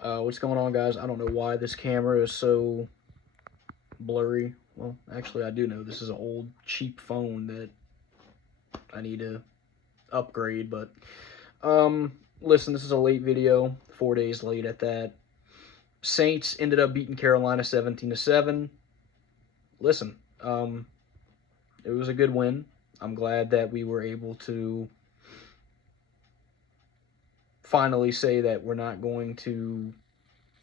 What's going on, guys? I don't know why this camera is so blurry. Well, actually, I do know. This is an old, cheap phone that I need to upgrade. But, listen, this is a late video, 4 days late at that. Saints ended up beating Carolina 17-7. Listen, it was a good win. I'm glad that we were able to finally say that we're not going to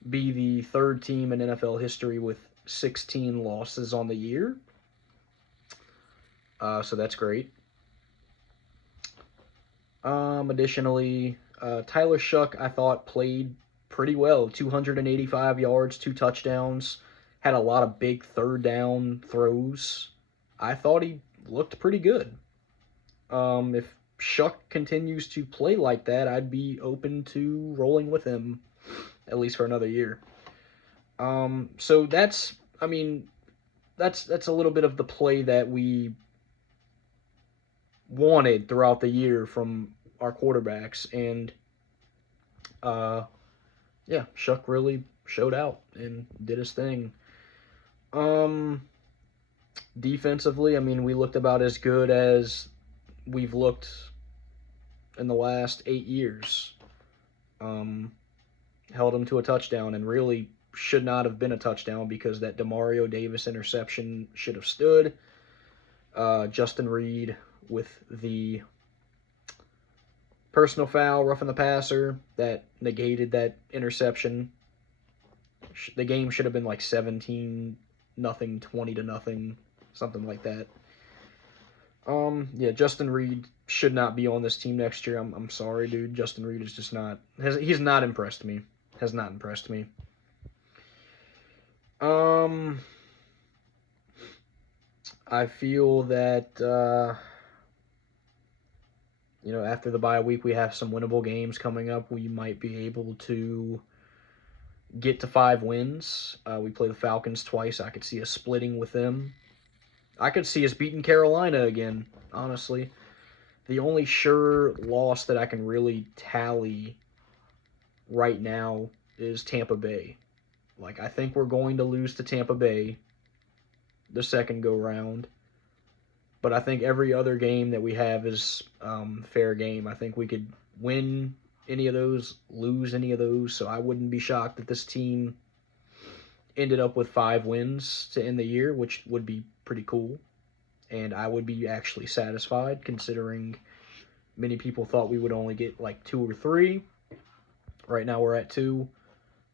be the third team in NFL history with 16 losses on the year. So that's great. Additionally, Tyler Shuck, I thought, played pretty well. 285 yards, 2 touchdowns, had a lot of big third down throws. I thought he looked pretty good. If Shuck continues to play like that, I'd be open to rolling with him at least for another year. So that's a little bit of the play that we wanted throughout the year from our quarterbacks, and yeah, Shuck really showed out and did his thing. Um, Defensively, we looked about as good as we've looked in the last 8 years. Um, Held him to a touchdown, and really should not have been a touchdown because that Demario Davis interception should have stood. Justin Reed with the personal foul, roughing the passer, that negated that interception. The game should have been like 17 nothing, 20 to nothing, something like that. Yeah, Justin Reed should not be on this team next year. I'm sorry, dude. Justin Reed is just not. He's not impressed me. Has not impressed me. I feel that after the bye week, we have some winnable games coming up. We might be able to get to 5 wins. We play the Falcons twice. I could see us splitting with them. I could see us beating Carolina again, honestly. The only sure loss that I can really tally right now is Tampa Bay. Like, I think we're going to lose to Tampa Bay the second go round. But I think every other game that we have is fair game. I think we could win any of those, lose any of those. So I wouldn't be shocked if this team ended up with 5 wins to end the year, which would be pretty cool. And I would be actually satisfied, considering many people thought we would only get like 2 or 3. Right now we're at 2.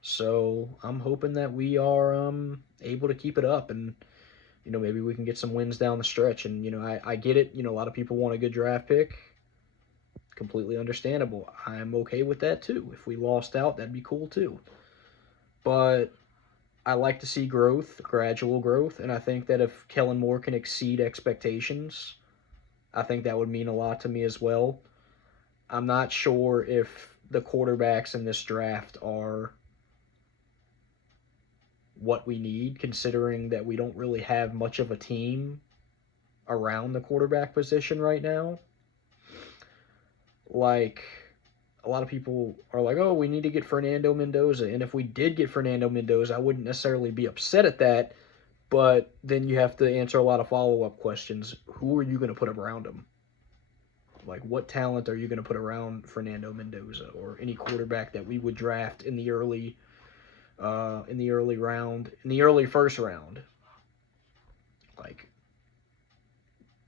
So I'm hoping that we are able to keep it up, and maybe we can get some wins down the stretch. And I get it. A lot of people want a good draft pick. Completely understandable. I'm okay with that too. If we lost out, that'd be cool too. But I like to see growth, gradual growth, and I think that if Kellen Moore can exceed expectations, I think that would mean a lot to me as well. I'm not sure if the quarterbacks in this draft are what we need, considering that we don't really have much of a team around the quarterback position right now. Like, a lot of people are like, oh, we need to get Fernando Mendoza. And if we did get Fernando Mendoza, I wouldn't necessarily be upset at that. But then you have to answer a lot of follow-up questions. Who are you going to put around him? Like, what talent are you going to put around Fernando Mendoza or any quarterback that we would draft in the early first round? Like,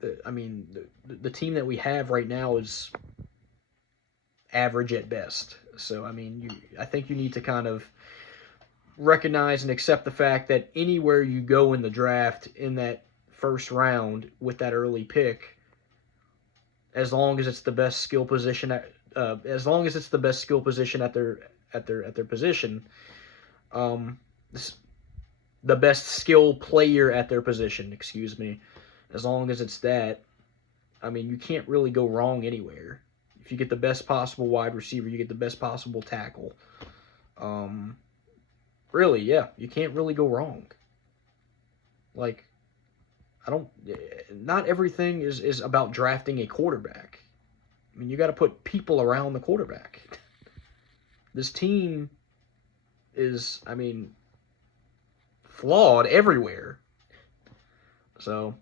the team that we have right now is average at best. So, I think you need to kind of recognize and accept the fact that anywhere you go in the draft in that first round with that early pick, as long as it's the best skill position at their position, the best skill player at their position, excuse me. As long as it's that, you can't really go wrong anywhere. If you get the best possible wide receiver, you get the best possible tackle. Really, yeah, you can't really go wrong. Like, not everything is about drafting a quarterback. You got to put people around the quarterback. This team is, I mean, flawed everywhere. So,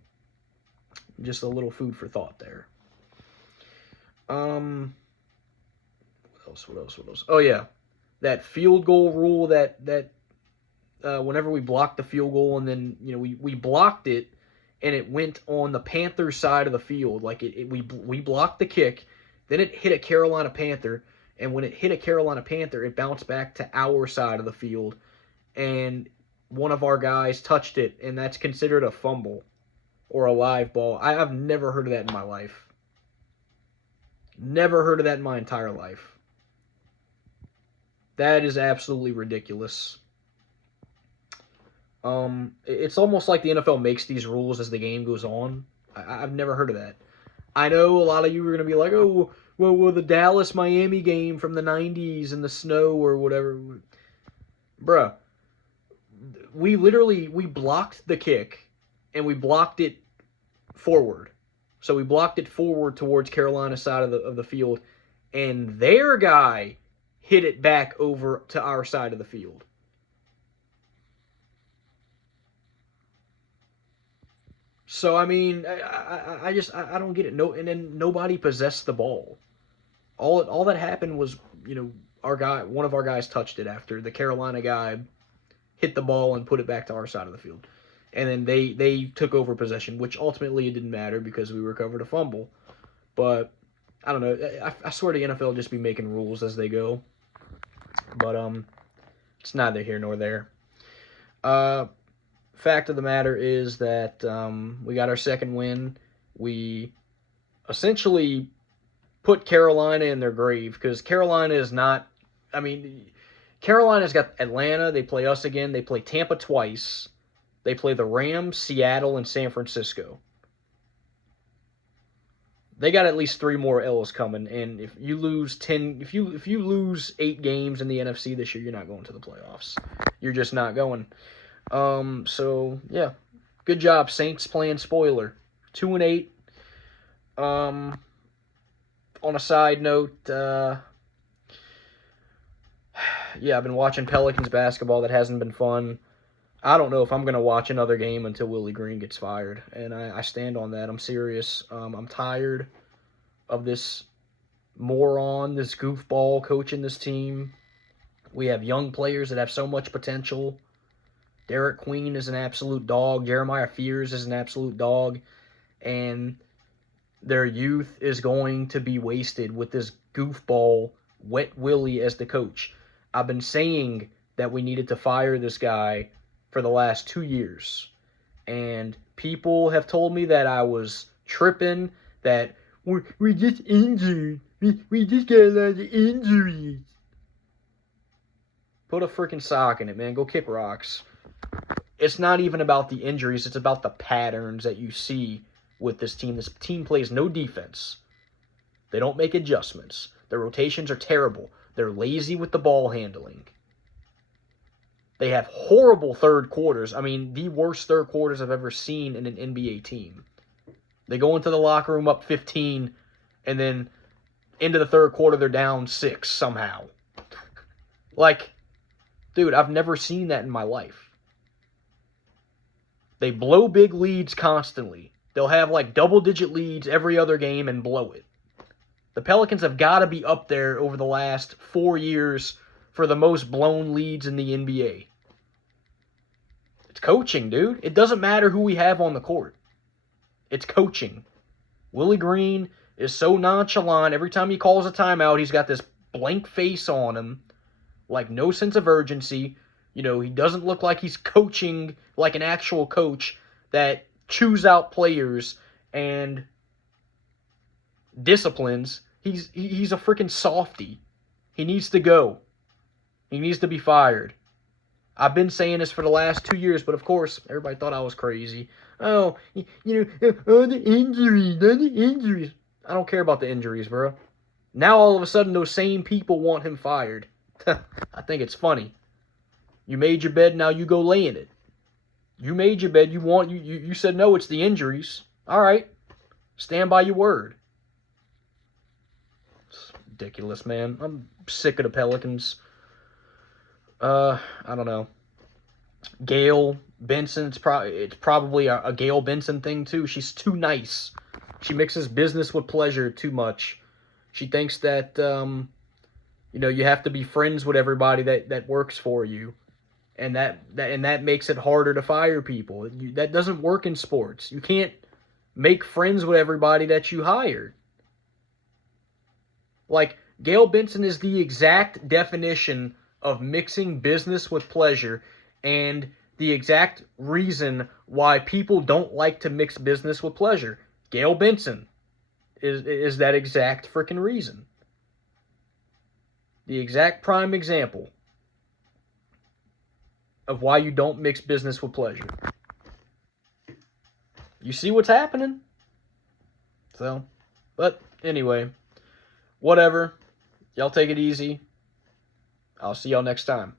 just a little food for thought there. What else? Oh yeah, that field goal rule that whenever we blocked the field goal and then we blocked it and it went on the Panthers side of the field, like we blocked the kick, then it hit a Carolina Panther, and when it hit a Carolina Panther, it bounced back to our side of the field, and one of our guys touched it, and that's considered a fumble or a live ball. I've never heard of that in my life. Never heard of that in my entire life. That is absolutely ridiculous. It's almost like the NFL makes these rules as the game goes on. I've never heard of that. I know a lot of you are going to be like, oh, well, the Dallas-Miami game from the 90s in the snow or whatever. Bruh, we blocked the kick, and we blocked it forward. So we blocked it forward towards Carolina's side of the field, and their guy hit it back over to our side of the field. So I mean, I just don't get it. No, and then nobody possessed the ball. All that happened was one of our guys touched it after the Carolina guy hit the ball and put it back to our side of the field, and then they took over possession, which ultimately it didn't matter because we recovered a fumble. But I don't know. I swear the NFL just be making rules as they go. But it's neither here nor there. Fact of the matter is that we got our second win. We essentially put Carolina in their grave because Carolina is not. I mean, Carolina's got Atlanta. They play us again. They play Tampa twice. They play the Rams, Seattle, and San Francisco. They got at least 3 more L's coming, and if you lose 8 games in the NFC this year, you're not going to the playoffs. You're just not going. So yeah, good job, Saints playing spoiler. 2-8. On a side note, yeah, I've been watching Pelicans basketball. That hasn't been fun. I don't know if I'm gonna watch another game until Willie Green gets fired, and I stand on that. I'm serious. I'm tired of this moron, this goofball coaching this team. We have young players that have so much potential. Derek Queen is an absolute dog. Jeremiah Fears is an absolute dog. And their youth is going to be wasted with this goofball, Wet Willie, as the coach. I've been saying that we needed to fire this guy for the last 2 years. And people have told me that I was tripping, that we're just injured. We just got a lot of injuries. Put a freaking sock in it, man. Go kick rocks. It's not even about the injuries. It's about the patterns that you see with this team. This team plays no defense. They don't make adjustments. Their rotations are terrible. They're lazy with the ball handling. They have horrible third quarters. I mean, the worst third quarters I've ever seen in an NBA team. They go into the locker room up 15, and then into the third quarter they're down 6 somehow. Like, dude, I've never seen that in my life. They blow big leads constantly. They'll have like double-digit leads every other game and blow it. The Pelicans have got to be up there over the last 4 years for the most blown leads in the NBA. It's coaching, dude. It doesn't matter who we have on the court. It's coaching. Willie Green is so nonchalant. Every time he calls a timeout, he's got this blank face on him. Like, no sense of urgency. He doesn't look like he's coaching like an actual coach that chews out players and disciplines. He's a freaking softy. He needs to go. He needs to be fired. I've been saying this for the last 2 years, but of course, everybody thought I was crazy. Oh, all the injuries. I don't care about the injuries, bro. Now all of a sudden, those same people want him fired. I think it's funny. You made your bed, now you go lay in it. You made your bed, you said no, it's the injuries. All right. Stand by your word. It's ridiculous, man. I'm sick of the Pelicans. I don't know. Gail Benson. It's probably a Gail Benson thing too. She's too nice. She mixes business with pleasure too much. She thinks that you have to be friends with everybody that works for you, and that makes it harder to fire people. That doesn't work in sports. You can't make friends with everybody that you hired. Like, Gail Benson is the exact definition of mixing business with pleasure, and the exact reason why people don't like to mix business with pleasure. Gail Benson is that exact freaking reason. The exact prime example of why you don't mix business with pleasure. You see what's happening? So, but anyway, whatever. Y'all take it easy. I'll see y'all next time.